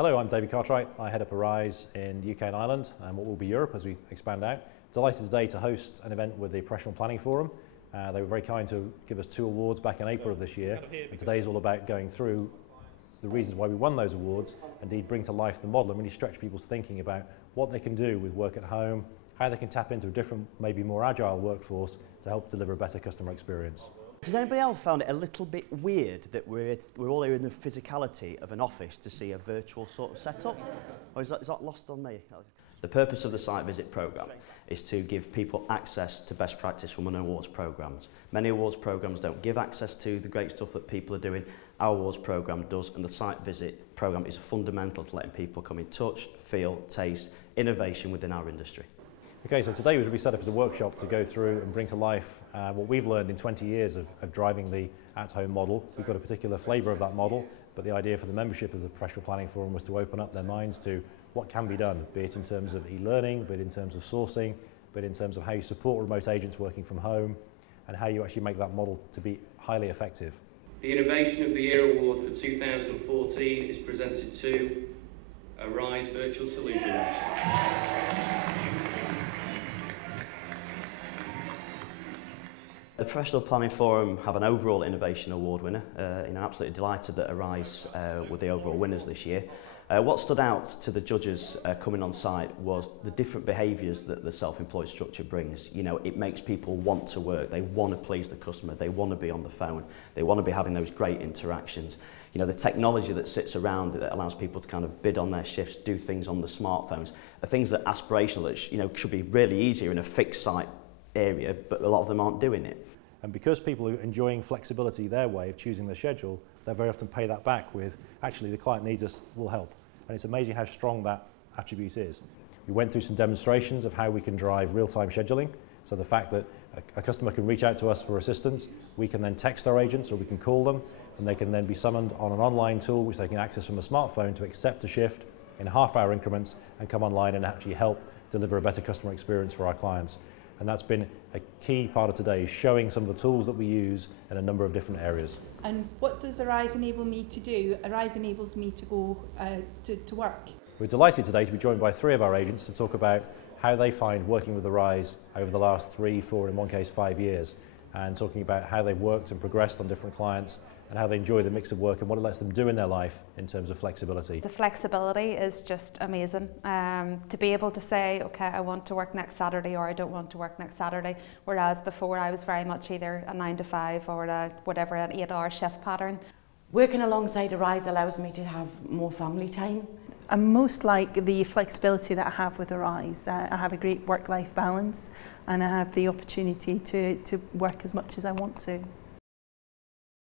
Hello, I'm David Cartwright. I head up Arise in the UK and Ireland and what will be Europe as we expand out. Delighted today to host an event with the Professional Planning Forum. They were very kind to give us 2 awards back in April of this year, and today is all about going through the reasons why we won those awards, indeed bring to life the model and really stretch people's thinking about what they can do with work at home, how they can tap into a different, maybe more agile workforce to help deliver a better customer experience. Does anybody else find it a little bit weird that we're all here in the physicality of an office to see a virtual sort of setup? Or is that lost on me? The purpose of the site visit programme is to give people access to best practice from awards programmes. Many awards programmes don't give access to the great stuff that people are doing. Our awards programme does, and the site visit programme is fundamental to letting people come in touch, feel, taste, innovation within our industry. Okay, so today was really set up as a workshop to go through and bring to life what we've learned in 20 years of driving the at-home model. We've got a particular flavour of that model, but the idea for the membership of the Professional Planning Forum was to open up their minds to what can be done, be it in terms of e-learning, be it in terms of sourcing, be it in terms of how you support remote agents working from home, and how you actually make that model to be highly effective. The Innovation of the Year Award for 2014 is presented to Arise Virtual Solutions. The Professional Planning Forum have an overall Innovation Award winner, and I'm absolutely delighted that Arise were the overall winners this year. What stood out to the judges coming on site was the different behaviours that the self-employed structure brings. You know, it makes people want to work, they want to please the customer, they want to be on the phone, they want to be having those great interactions. You know, the technology that sits around it that allows people to kind of bid on their shifts, do things on the smartphones, are things that are aspirational, that should be really easier in a fixed site area, but a lot of them aren't doing it. And because people are enjoying flexibility their way of choosing their schedule, they very often pay that back with, actually the client needs us, we'll help. And it's amazing how strong that attribute is. We went through some demonstrations of how we can drive real-time scheduling. So the fact that a customer can reach out to us for assistance, we can then text our agents or we can call them, and they can then be summoned on an online tool which they can access from a smartphone to accept a shift in half-hour increments and come online and actually help deliver a better customer experience for our clients. And that's been a key part of today, showing some of the tools that we use in a number of different areas. And what does Arise enable me to do? Arise enables me to go to work. We're delighted today to be joined by 3 of our agents to talk about how they find working with Arise over the last 3, 4, in one case 5 years, and talking about how they've worked and progressed on different clients and how they enjoy the mix of work and what it lets them do in their life in terms of flexibility. The flexibility is just amazing. To be able to say, okay, I want to work next Saturday or I don't want to work next Saturday, whereas before I was very much either a 9 to 5 or an 8-hour shift pattern. Working alongside Arise allows me to have more family time. I most like the flexibility that I have with Arise. I have a great work-life balance and I have the opportunity to work as much as I want to.